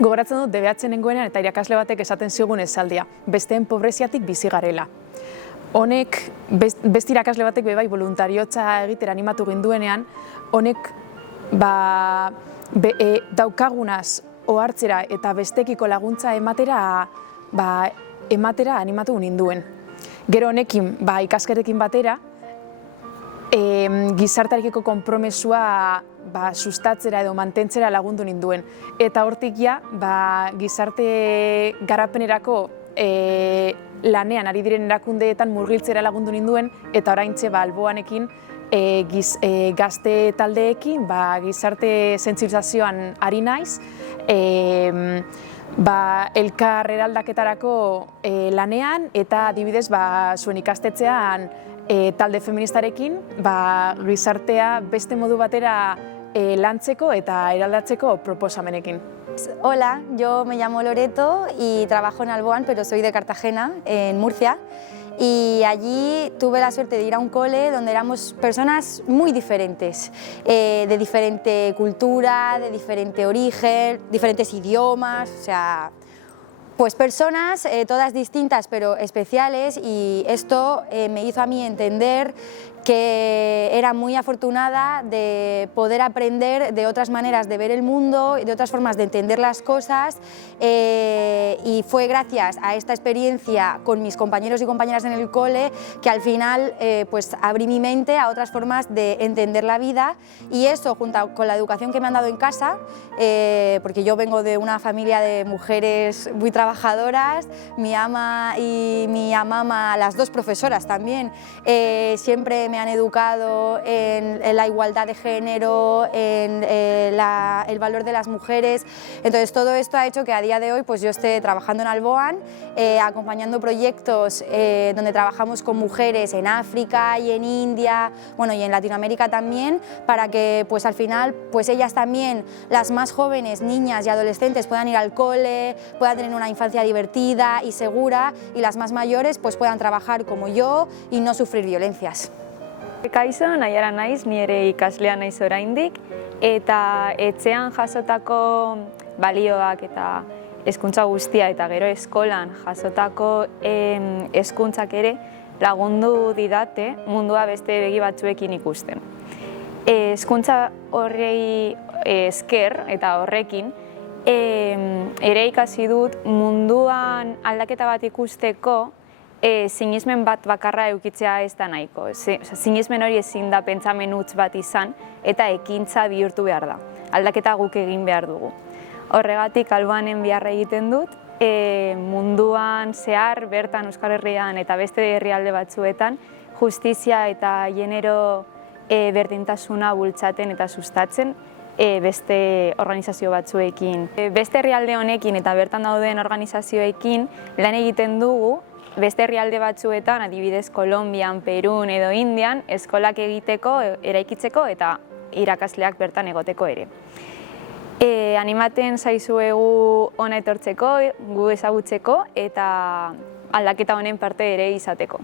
Gogoratzen dut DBH nengoenean eta irakasle batek esaten zigun esaldia, besteen pobreziatik bizi garela. Honek, beste irakasle batek bai voluntariotza egitera animatu ginduenean, honek daukagunaz ohartzera eta bestekiko laguntza ematera animatu ninduen. Gero honekin, ikaskerekin batera, gizartearekiko konpromesua sustatzera edo mantentzera lagundu ninduen. Eta hortik ja, gizarte garapenerako lanean ari diren erakundeetan murgiltzera lagundu ninduen, eta oraintxe Alboanekin gazte taldeekin gizarte sentsibilizazioan ari naiz, elkar eraldaketarako lanean, eta adibidez zuen ikastetxean talde feministarekin gizartea beste modu batera lantzeko eta eraldatzeko proposamenekin. Hola, yo me llamo Loreto y trabajo en Alboan, pero soy de Cartagena, en Murcia. Y allí tuve la suerte de ir a un cole donde éramos personas muy diferentes, de diferente cultura, de diferente origen, diferentes idiomas, o sea, pues personas todas distintas pero especiales, y esto me hizo a mí entender que era muy afortunada de poder aprender de otras maneras de ver el mundo y de otras formas de entender las cosas, y fue gracias a esta experiencia con mis compañeros y compañeras en el cole que al final pues abrí mi mente a otras formas de entender la vida, y eso junto con la educación que me han dado en casa, porque yo vengo de una familia de mujeres muy trabajadoras, mi ama y mi amama, las dos profesoras también, siempre me han educado en la igualdad de género, en el valor de las mujeres. Entonces todo esto ha hecho que a día de hoy pues yo esté trabajando en Alboan, acompañando proyectos donde trabajamos con mujeres en África y en India, bueno, y en Latinoamérica también, para que pues al final pues ellas también, las más jóvenes, niñas y adolescentes, puedan ir al cole, puedan tener una infancia divertida y segura, y las más mayores pues puedan trabajar como yo y no sufrir violencias. Kaixo, Naiara naiz, ni ere ikaslea naiz oraindik, eta etxean jasotako balioak eta hezkuntza guztia eta gero eskolan jasotako hezkuntzak ere lagundu didate mundua beste begi batzuekin ikusten. Hezkuntza horrei esker eta horrekin ere ikasi dut munduan aldaketa bat ikusteko sinesmen bat bakarra edukitzea ez da nahiko. Sinesmen hori ezin da pentsamen huts bat izan eta ekintza bihurtu behar da. Aldaketa guk egin behar dugu. Horregatik Alboanen beharra egiten dut, munduan zehar, bertan Euskal Herrian eta beste herrialde batzuetan, justizia eta genero berdintasuna bultzaten eta sustatzen beste organizazio batzuekin. Beste herrialde honekin eta bertan dauden organizazioekin lan egiten dugu, beste herrialde batzuetan, adibidez Kolonbian, Perun edo Indian, eskolak egiteko, eraikitzeko eta irakasleak bertan egoteko ere. Animaten zaizuegu hona etortzeko, gu ezagutzeko eta aldaketa honen parte ere izateko.